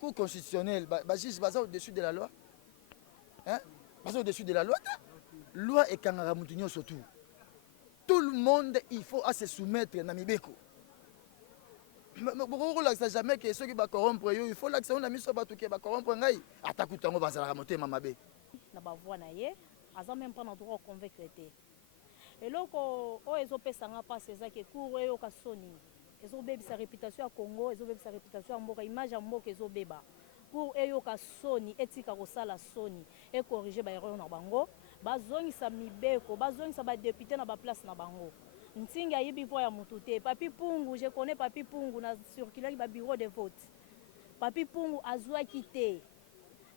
Cour constitutionnelle, juge baza au-dessus de la loi. Hein? Baza au-dessus de la loi. Loi et kangara mutunyo surtout. Tout le monde, il faut se soumettre à Namibeko. Beaucoup ne jamais que ceux qui vont corrompre, il faut l'accès à mis sur bateau qui va corrompre. Attaque tout le monde, va monter Mamabé. Na ba voix na ye, aza même pas na droit convaincre té. Et donc o ezopesa nga pas c'est ça que cour yo ka soni. Ezobeba sa réputation à Congo, ezobeba sa réputation à mboka, image ya mboka ezobeba. Pour eyo ka soni etika ko sala soni et corriger ba erreur na bango, bazongisa mibeko, bazongisa ba député na ba place na bango. Ntinga yibi voix ya mutu te. Papi Pungu, je connais Papi Pungu na circulaire ba bureau de vote. Papi Pungu azwa quitté.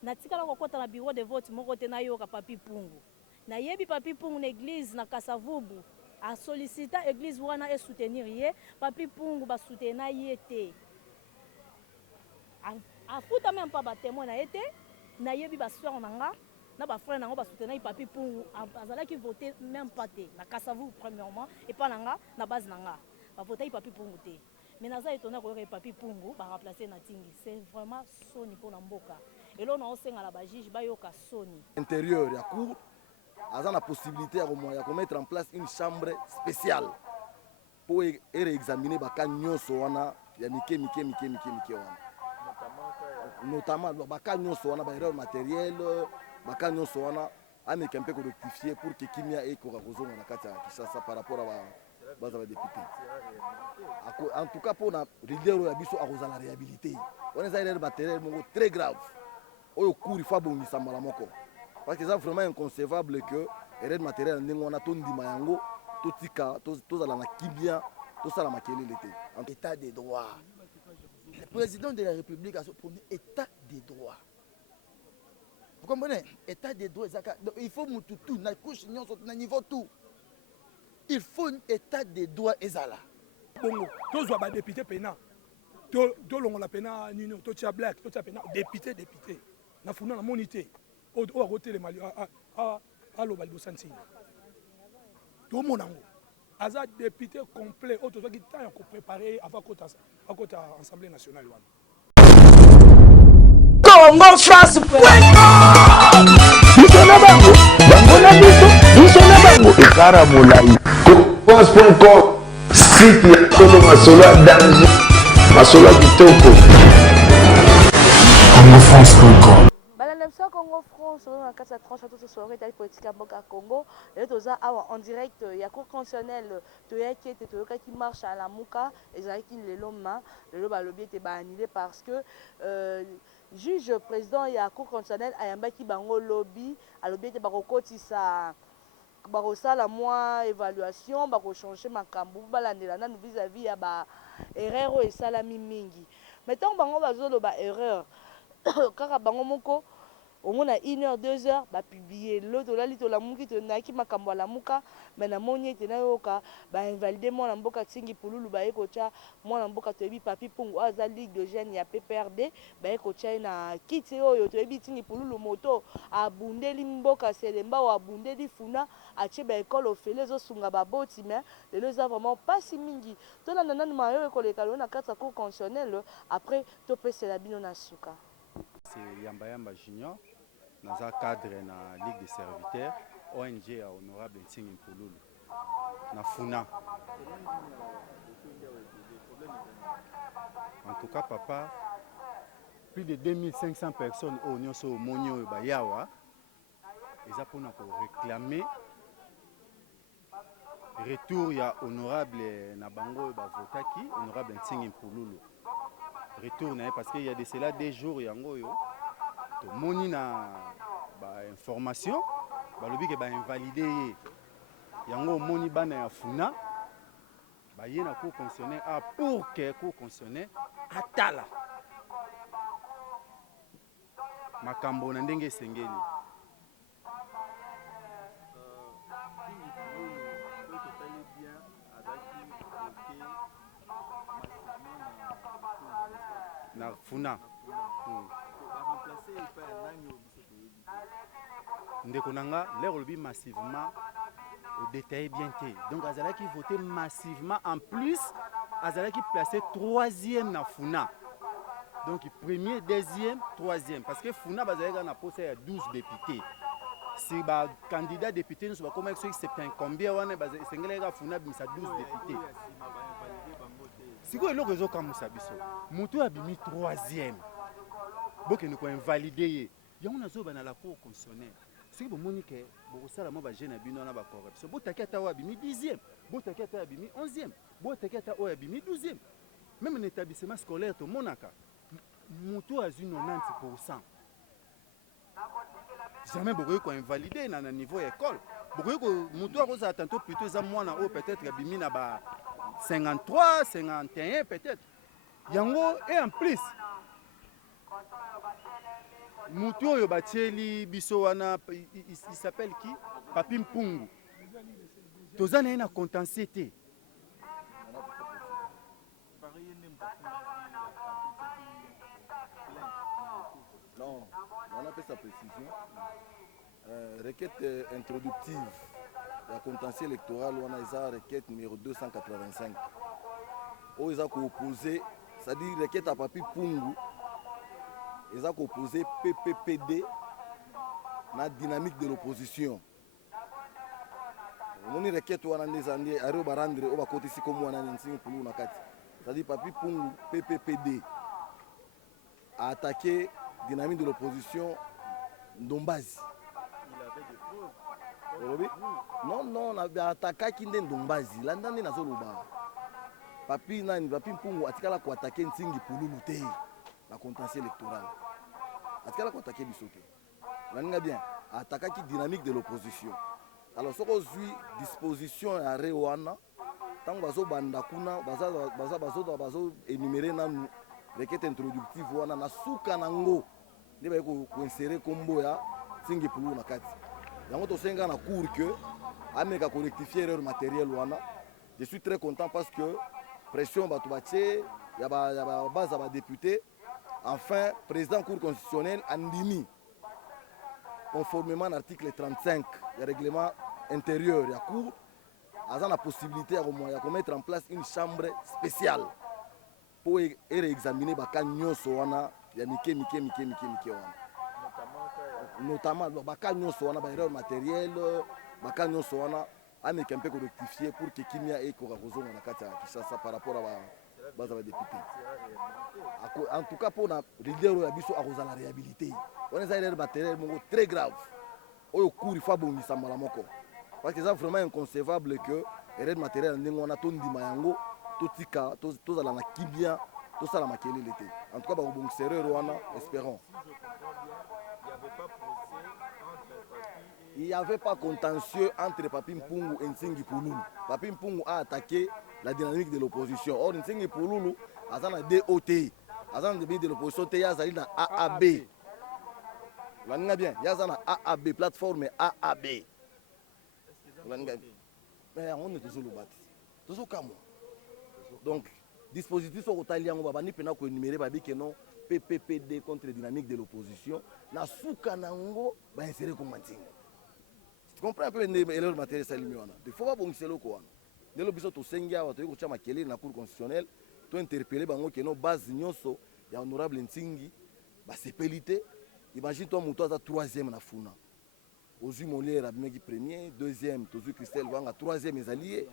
Na tikala kokota na bureau de vote moko te na yoka Papi Pungu. Na yebi Papi Pungu na église na Kasavubu a sollicita église wana e soutenir ye, Papi Pungu ba soutenir ye te. A futa même pas ba témoin na été, na yebi ba soeur nanga, na ba frère nanga ba soutenir Papi Pungu, azala ki voter même pas te. Na Kasavubu premièrement et pas nanga na base nanga. Ba voter Papi Pungu te. Mais naza étonné ko Papi Pungu ba remplacer na Tingi. C'est vraiment soni pour Mboka. Et là, on a aussi la juge bayoka soni. Intérieur, il y a cour, il y a la possibilité de mettre en place une chambre spéciale pour réexaminer les cas wana ya mike wana. Notamment les cas wana ba erreur matérielle, les cas wana ameka un peu rectifier pour que kimia et korakozo na kati ya Kinshasa par rapport à base de député. En tout cas pour la leader ya biso akoza la réhabiliter. On a erreur matérielle très grave. Au cours il faut bongisa malamoko parce que c'est vraiment inconcevable que erreur matérielle ndenge wana to ndima yango to tika to za na kibia to sala makelele te en état de droit. Le président de la République a ce premier état de droit. Vous comprenez? État de droit, il faut tout na couche na niveau tout. Il faut un état de droit ezala. Bongo, tous va député pena. To longola pena nino to tia black, to tia pena député. Na funa na monité o côté le mali a lo bali bosansi to monango aza député complet o to qui temps ko préparer avant kota assemblée nationale wana Congo France bisona bango na bisona bango ekara molai France.com site ya Congo Masola danger Masola kitoko CongoFrance.com. Balanepsa Congo France, on a 4 tranches à toute soirée politique à Boka Congo. Et tout ça en direct, il y a cour constitutionnelle, tu es qui marche à la Mouka, et qui les l'homme, le lobby était annulé parce que juge président il y a cour constitutionnelle, il y a qui bango lobby, à lobby était barokoti ça. La moi évaluation, changer ma cambo, balandelana vis-à-vis à ba erreur et salami mingi. Mettons bango bazolo ba erreur. Kaka bango moko au moins à 1h 2h ba publier l'autre là lito la muki to na ki makambo la muka mais na moni te na yoka ba invalider moi na mboka tingi pululu ba ekocha moi na mboka to ebi Papi Pungu aza ligue de jeunes ya PPRD ba ekocha na kiti oyo to ebi tingi pululu moto abundeli mboka selemba wa abundeli funa ache ba école ofele zo sunga ba boti mais le za vraiment pas si mingi to na nana mayo école kalo na kata cour constitutionnelle après to pese la bino na suka. C'est Yamba Junior, dans un cadre de la Ligue des serviteurs, ONG à Honorable Ntsing Mpululu, na Funa. En tout cas, papa, plus de 2500 personnes au Nyonso Monio et Bayawa, ils ont réclamé retour à Honorable Nabango et Bavotaki, Honorable Ntsing Mpululu. Retour parce qu'il y a de cela des jours yango yo to moni na ba information ba lobi ke ba invalider yango moni bana ya funa ba yena cour constitutionnelle pour que cour constitutionnelle atala makambo na ndenge sengeli na funa ndeko nanga l'air lobi massivement au détail bien té donc azala qui voté massivement en plus azala qui placé 3e na funa Donc premier, deuxième, troisième. Parce que Funa bazalaka na poste ya 12 députés. Si ba candidat député nous comme avec ceux qui c'est combien wana bazengeleka Funa bimisa 12 députés. Siko eloko ezokamwisa biso. Mutu abimi troisième. Boke nous ko invalider ye. Yango nazoba na la cour constitutionnelle. Si vous moniquez, vous savez que les jeunes ont la corruption. Vous avez abimi 10e, vous avez abimi 11e, vous avez abimi 12e. Même un établissement scolaire, tout le monde a 90%. Jamais vous avez invalidé dans le niveau école. Vous avez tantôt plutôt peut-être abimi 53, 51 peut-être. Et en plus, Mutu oyo batieli biso wana il s'appelle qui? Papi Mpungu. Tozana na contentieux te. Non, on a fait sa précision. Requête introductive. La contentieux électoral, on a une requête numéro 285. Où ils ont opposé, c'est-à-dire requête à Papi Mpungu. Ils ont opposé PPPD la dynamique de l'opposition. On a une requête où on a des années, c'est-à-dire Papi Mpungu, PPPD a attaqué la dynamique de l'opposition Ndombazi. Il avait des preuves. Non, on a attaqué Ndombazi. L'année n'a pas Papi Mpungu a attaqué Ntingi Pululu te. La contentieux électorale. Est-ce qu'elle a attaqué Bissoté? On a bien attaqué la dynamique de l'opposition. Alors, ce qu'on suit, disposition à Réouana, tant que bazo bandakuna, bazo énumérer nan requête introductive wana na suka nango, ne ba ko insérer combo ya singi pulu na kati. Yango to senga na cour que ameka ko rectifier erreur matérielle wana. Je suis très content parce que pression batu batie ya ba base ba député. Enfin, président Cour constitutionnelle Andimi, conformément à l'article 35 du règlement intérieur de la Cour, a la possibilité de mettre en place une chambre spéciale pour réexaminer les cas notamment les erreurs matérielles, les cas avec un peu rectifié pour que Kimia ait par rapport à la député. En tout cas, pour le leader de la réhabilité, on a des matériels très graves. Au cours, il faut que parce que c'est vraiment inconcevable que les matériels sont en train tout ça la kibia, tout ça la maquille l'été. En tout cas, bon sérieux, espérons. Il n'y avait pas contentieux entre Papi Mpungu et Ntingi Pululu. Papi Mpungu a attaqué la dynamique de l'opposition. Or, Ntingi Pululu a dans la DOT. A dans la dynamique de l'opposition, il y a dans AAB. Vous voyez bien, il y a dans AAB, plateforme AAB. Mais on est toujours le bâti. Toujours comme moi. Donc, dispositif sur l'Italien, on va énumérer que non, PPPD contre la dynamique de l'opposition. Na souka nango, va insérer comme matin. Tu comprends un peu l'erreur matérielle salimiana. Il faut pas bonser le quoi. Dès le biso to sengia, tu es au Makele na cour constitutionnelle, tu interpeller bango que non base nyonso ya honorable Ntingi, ba sepelité. Imagine toi mon toi troisième na Funa. Ozu Molière abimeki premier, deuxième, Tozu Christelle Wanga troisième les alliés.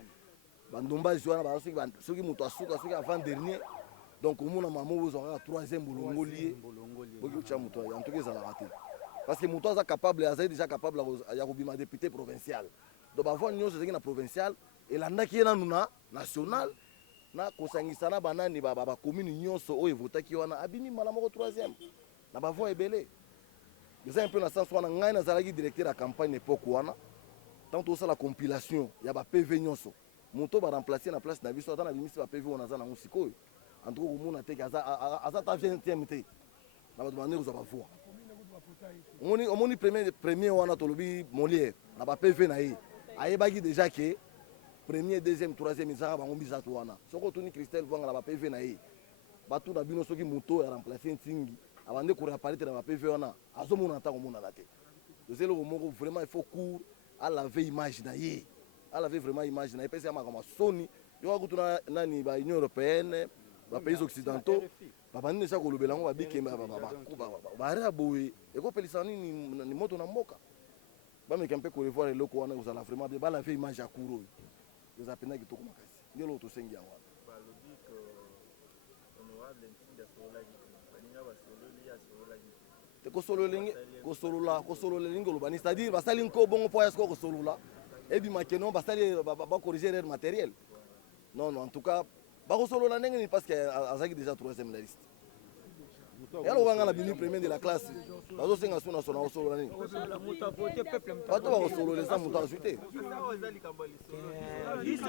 Bandomba Joana ba soki moto asuka soki avant dernier. Donc au monde maman vous aura troisième bolongo lié. Boki cha moto en tout cas ça l'a raté. Parce que moto est capable, il est déjà capable ya kobima député provincial. Donc avant nous c'est na provincial et la ndaki na nuna national na kosangisana banani ba commune nyonso o evotaki wana abimi malamo troisième. Na ba voix ebelé. C'est un peu dans le sens où on a un directeur de la campagne époque wana. Tant que ça la compilation, il y a ba PV nyonso. Moto va remplacer la place na biso dans la ministre PV on a za na musiko. En tout cas, on a été à ta 20e été. On va demander aux voix. On a premier on a tolobi Molière. On a PV naïe. Aïe bagi déjà que premier, deuxième, troisième, ils ont mis tout wana. Ce que Tony Christelle voit on a PV naïe. Batu na bino soki moto a remplacé Ntingi. Avant de courir apparaître dans la PV wana. Azo mon entend on a raté. C'est le moment où vraiment il faut court à laver image naïe. À laver vraiment image naïe. Parce que ma comme Sony, il y a une Union européenne. Les pays occidentaux, babandi deja kolobela yango babikembe barea boye ekopelisa nini moto na mboka bameka mpe korevoir eloko wana kozala vraiment bien balave image ya cour oyo eza mpena kitoko makasi nde eloko tosengi yango wana kosolola elingi olobani c'est-à-dire basali nko bongo mpo ya sikoyo kosolola ebimake non basali bakorrige erreur matériel non en tout cas bakosolola ndenge nini parce que azalaki déjà 3e de la liste yalo kanga na bini premier de la classe bazosenga suna sona kosolola nini bato bakosolola eza moto azwi te biso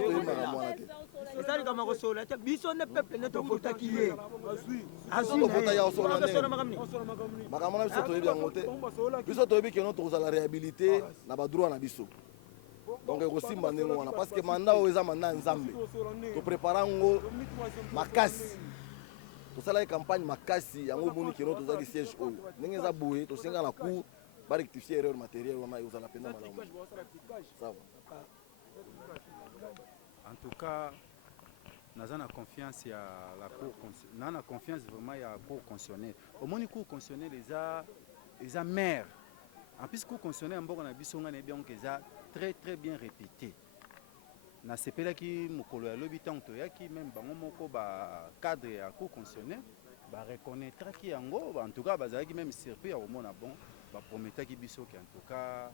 toyembaka mwana te ezalikama kosolola te biso ne peuple ne tokotaki ye tokota ya kosolola ndenge makambo na biso toyebi yango te biso toyebi keno tokozala réhabilité na badroit na biso donc ekosimba ndenge wana parce que manda oyo eza manda ya nzambe toprépara yango makasi tosalaki campagne makasi yango omoni keno tozalaki siège oyo ndenge eza boye tosenga na cour barectifie erreur matériel wana ekozala mpena malamu sava. En tout cas naza na confiance ya la cour na na confiance vraiment ya cour constitutionnelle omoni cour constitutionnelle eza maire en plus cour constitutionnelle ya mboka na biso nga nayebi yango eza très bien répété nasepelaki mokolo ya lobi ntango toyaki même bango moko bacadre ya cour constitutionnelle bareconnaîtraki yango en tout cas bazalaki même surpris ya komona bon baprometaki biso ke en tout cas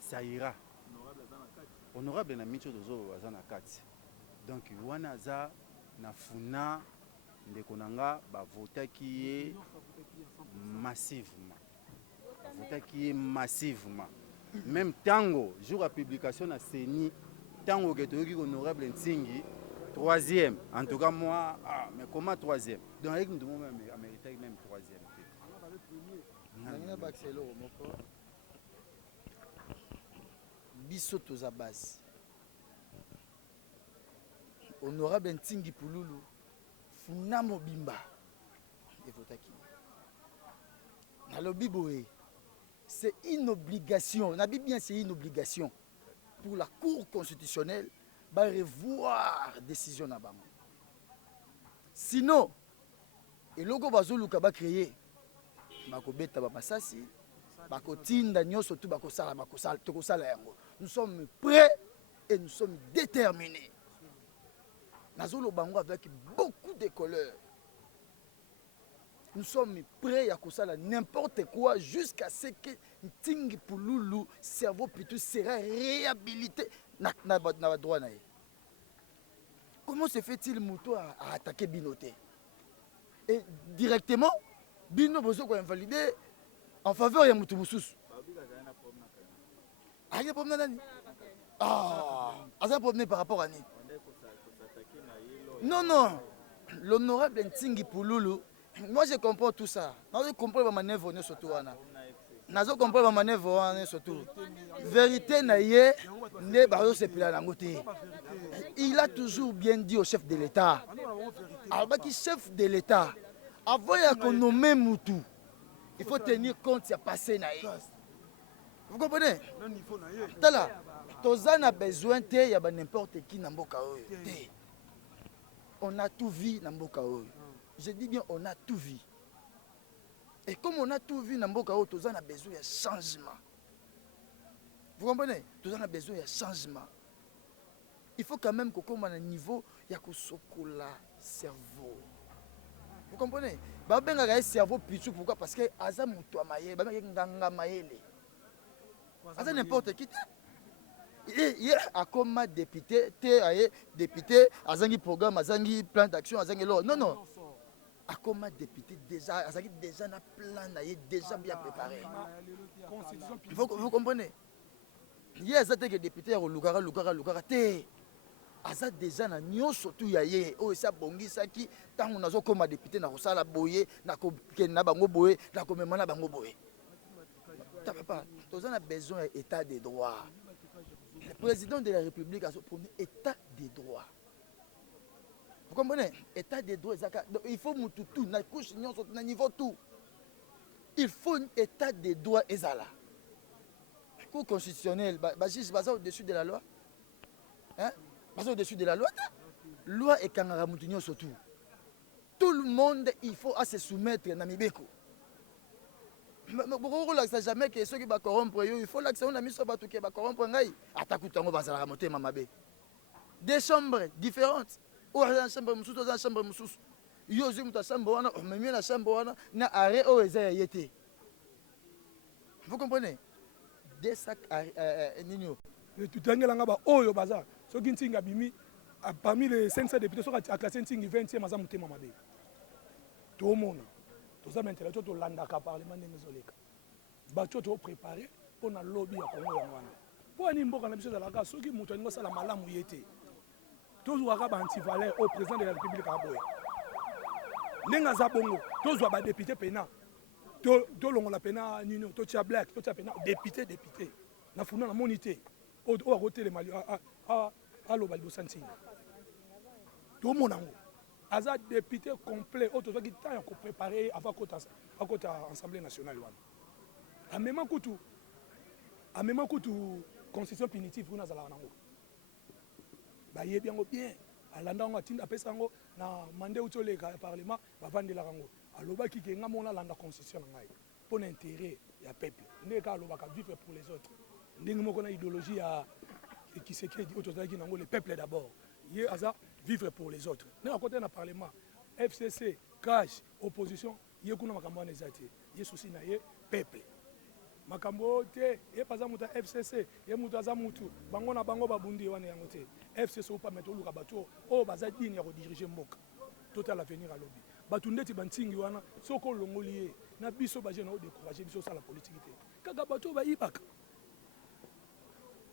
ça ira honorable na micho tozo aza na kati donc wana aza na funa ndeko na nga bavotaki ye massivement même tango jour ya publication na CENI tango ke toyoki honorable Ntingi 3e en tout cas moi mais comment 3e donc avec nous demandons américain même 3e biso toza base honorable Ntingi Pululu funa mobimba evotaki nalobi boye c'est une obligation nabi bien c'est une obligation pour la cour constitutionnelle de revoir décision na bango sinon eloko bazoluka ba créer bakobeta ba masasi bakotinda nyonso tout bakosala tokosala yango nous sommes prêts et nous sommes déterminés nazolo bango avec beaucoup de colère nous sommes prêts à kosala n'importe quoi jusqu'à ce que Ntingi Pululu cerveau plutôt sera réhabilité na droit na ye. Comment se fait-il Mouto à attaquer Binoté et directement Bino bozo ko invalider en faveur ya Moutou Moussous. Ah, il y a problème nani? Ah, ça problème par rapport à ni. Non, l'honorable Ntingi Pululu, moi je comprends tout ça. Je comprends ma manœuvre surtout wana. Je comprends ma manœuvre surtout. Vérité na ye ne bazo se pila na ngote. Il a toujours bien dit au chef de l'État. Alors qui chef de l'État, avant qu'on nomme Moutou, il faut tenir compte ya passé na ye. Vous comprenez? Tala, toza na besoin te ya ba n'importe qui na mboka oyo. On a tout vu na mboka oyo. Je dis bien on a tout vu. Et comme on a tout vu na mboka oyo, toza na besoin de changement. Vous comprenez? Toza na besoin de changement. Il faut quand même que comme on a un niveau, il y a que sokola cerveau. Vous comprenez? Ba benga ga cerveau pichu pourquoi? Parce que aza mutu amaye, ba benga nganga mayele. Aza n'importe qui. Il a comme député, député, azangi programme, azangi plan d'action, azangi lo. Non. A comme député déjà, azangi déjà na plan déjà bien préparé. Vous comprenez? Il y a des députés à Lugara te. Aza déjà na nyo surtout ya ye. Oh ça bongi ça qui tant on a comme député na kosala boye, na ko na bango boye, na ko memana bango boye. Ta papa, tous on a besoin d'état de droit. Le président de la République a pour état de droit. Vous comprenez? État de droit, il faut tout, na couche na niveau tout. Il faut un état de droit ezala. Cour constitutionnelle, juste au-dessus de la loi. Hein? Au-dessus de la loi. loi ekangaka mutu nyonso tout. Tout le monde il faut à se soumettre na mibeko. Beaucoup lakisa jamais que ceux qui ba corrompre yo, il faut lakisa on a mis sur bato qui ba corrompre ngai atakutango bazala motema mabe. Des chambres différentes. Ou dans chambre mususu dans chambre mususu. Yo zo muta chambre wana, même na chambre wana na arrêt o eza yete. Vous comprenez? Des sacs nino. Tu tangelanga ba oyo baza. Soki ntinga bimi parmi les 500 députés soki a classé ntingi 20e maza motema mabe. Tout le monde. Tout ça maintenant to landaka parlement ndenge zoleka. Bato to préparer pour na lobby ya Congo wana. Pour ani mboka na biso za laka soki mutu aningo sala malamu yete. Tozwa ka ba anti-valeur au président de la République aboya. Nenga za bongo, tozwa ba député pena. To longola pena nino, to tia black, to tia pena député. Na funa na monité. O côté les mali a lo balbo santinga. To monango. Aza député complet, autre qui t'a préparé avant côté Assemblée nationale. A même coup constitution punitive pour nazala nango. Ba yebi yango bien. Alanda ngo tinda pesa ngo na mandé utole ka parlement ba vandela ngo. Aloba ki kenga mona landa constitution ngai. Pour l'intérêt ya peuple. Ndeka aloba ka vivre pour les autres. Ndenge moko na idéologie ya qui se dit autre qui nango le peuple d'abord. Yé aza vivre pour les autres. Nous à côté dans parlement, FCC, cash, opposition, yé kuna makambo na ezati. Yé souci na yé peuple. Makambo te, yé pas za muta FCC, yé muta za mutu, bango na bango babundi wana yango te. FCC ou pas mettre luka bato, o baza dini ya ko diriger mboka. Total avenir à lobby. Batu ndeti bantingi wana, soko longoli na biso ba jeune o décourager biso ça la politique te. Kaka bato ba ibaka.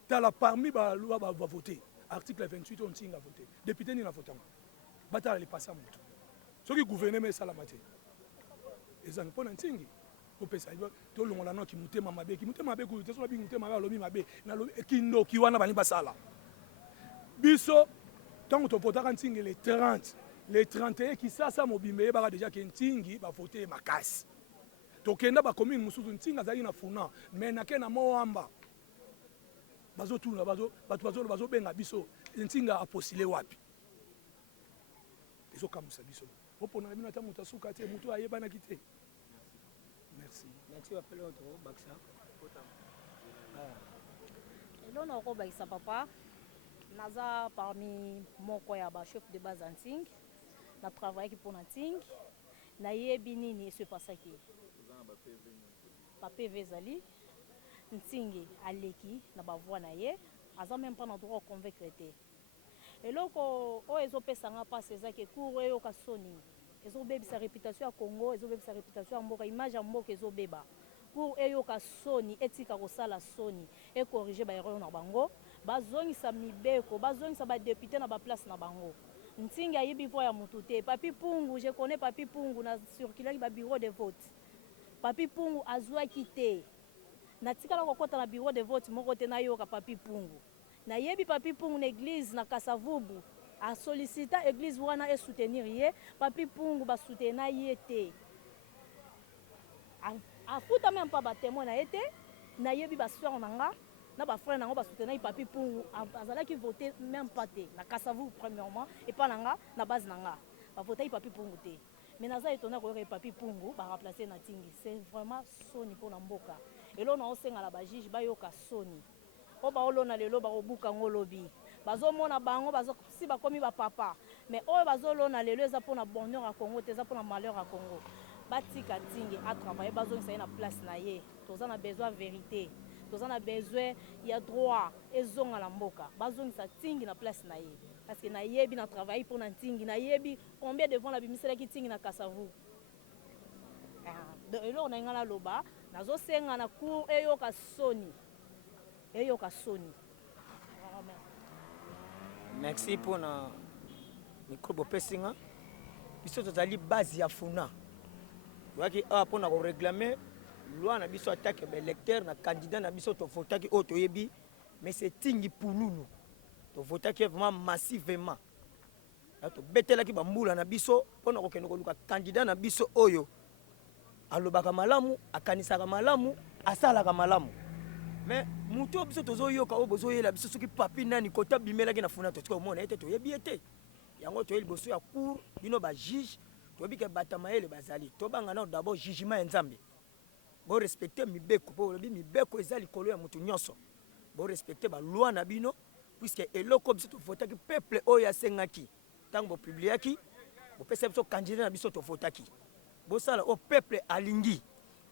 Tala parmi ba loi ba voter. Article 28 on tinga voter. Député ni na voter. Batala li passa mutu. Soki gouvernement sala mate. Ezana pona ntingi. Ko pesa to longola no ki mutema mabe ku te so bi mutema ba lobi mabe na lobi kindo ki wana bani basala. Biso tant to votaka ntingi les 30 les 31 qui ça mobimbe ba déjà ki ntingi ba voter makasi. To kenda ba commune mususu ntinga zali na funa mais na kena moamba. Bazo tuna bazo benga biso ntinga apostile wapi ezo kamusa biso opona bino ata mutu asuka te mutu ayebana kite. Merci appelé autre Baksa elona ko bakisa papa naza parmi moko ya ba chef de base anting na travail qui pour anting na yebi nini se passaki ba PV zali ntingi aleki na bavoi na ye aza même pas na droit convaincre te eloko o ezopesa nga pasi ezaki cour eyoka soni ezobebisa réputation ya Congo ezobebisa réputation ya mboka image ya mboka ezobeba cour eyoka soni etika kosala soni ekorrige baerreur na bango bazongisa mibeko bazongisa badepute na baplace na bango ntingi ayibi voi ya mutu te Papi Pungu je connais Papi Pungu na circulaki babureau de vote Papi Pungu azwaki te natikala kokota na bureau de vote moko te nayoka Papi Pungu na yebi Papi Pungu na église na Kasavubu a sollicita église wana e soutenir ye Papi Pungu ba soutenir ye te a futa même pas ba témoin na été na yebi ba soeur nanga na ba frère nanga ba soutenir Papi Pungu azala ki voter même pas te na Kasavubu premièrement et pas nanga na base nanga ba voter Papi Pungu te mais naza étonné ko Papi Pungu ba remplacer na tingi c'est vraiment soni pour na mboka elo na osenga la bajiji bayoka soni o ba olona lelo ba obuka ngolobi bazomona bango bazo si bakomi ba papa mais oyo bazolona lelo eza pona bonheur à Congo te eza pona malheur à Congo batika tingi a travailler bazongisa na place na ye toza na besoin vérité toza na besoin ya droit ezonga la mboka bazongisa tingi na place na ye parce que na yebi na travailler pour na tingi na yebi combien de fois la bimisela ki tingi na Kasavu elo na ngala loba nazo senga na cour eyoka soni merci pour na micro bopesinga biso tozali base ya funa waki a pona ko réclamer loi na biso attaque ba électeur na candidat na biso to votaki o to yebi mais c'est tingi pululu to votaki vraiment massivement to betelaki ba mbula na biso pona ko kende ko luka candidat na biso oyo alobaka malamu akanisaka malamu asalaka malamu mais muto biso tozoyoka o bozoyela biso soki papi nani kota bimelaki na funa to tika omona ete to yebi ete yango toye liboso ya cour bino bajuge toyebi ke bato mayele bazali tobanga nao d'abord jugement ya nzambe borespecte mibeko mpo olobi mibeko eza likolo ya motu nyonso borespecte baloi na bino puisque eloko biso tofotaki peuple oyo asengaki ntango bopubliaki bopesa biso candidat na biso tofotaki bosala o peuple alingi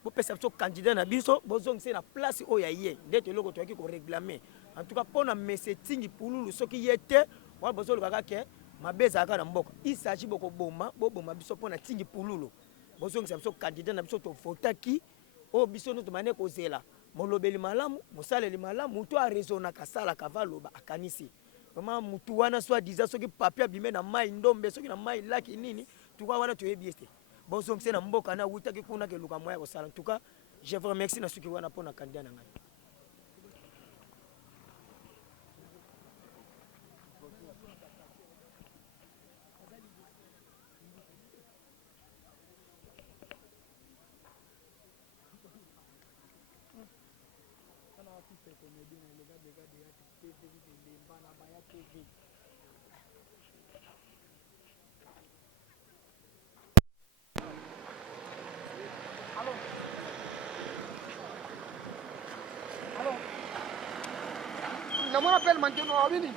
bopesa biso candidat na biso bozongisa na place oyo aye nde eloko toyaki koreglame en tout cas mpona mese tingi pululu soki ye te wana bozolukaka ke mabe ezalaka na mboka isagi bokoboma boboma biso mpona tingi pululu bozongisa biso candidat na biso tofotaki oyo biso nde tomane kozela molobeli malamu mosaleli malamu mutu arezonaka asalaka valoba akanisi vraiment mutu wana so adiza soki papier abime na mai ndombe soki na mai laki nini tuka wana toyebi ete bozongisa na mboka na wutaki kuna keluka moya kosala en tout cas je vous remercie na soki wana mpona candidat na ngai. On appelle maintenant à venir.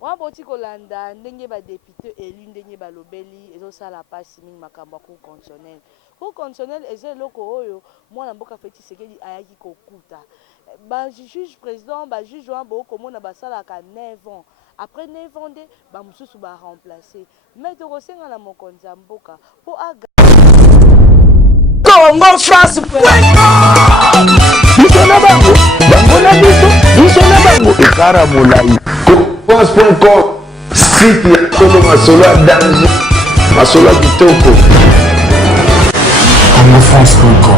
wana boti kolanda ndenge badepute élu ndenge balobeli ezosala mpasi mingi makambo ya cour constitutionnel. Cour constitutionnel eza eloko oyo mwana mboka Félix Tshisekedi ayaki kokuta bajuge président bajuge wana bokomona basalaka 9 ans après 9 ans nde bamosusu baremplace mais tokosenga na mokonzi ya mboka mpo Congo France biso na bango bango na biso na bango ekara molai France.com site ya tolo masolo ya danger masolo ya kitoko Congo France.com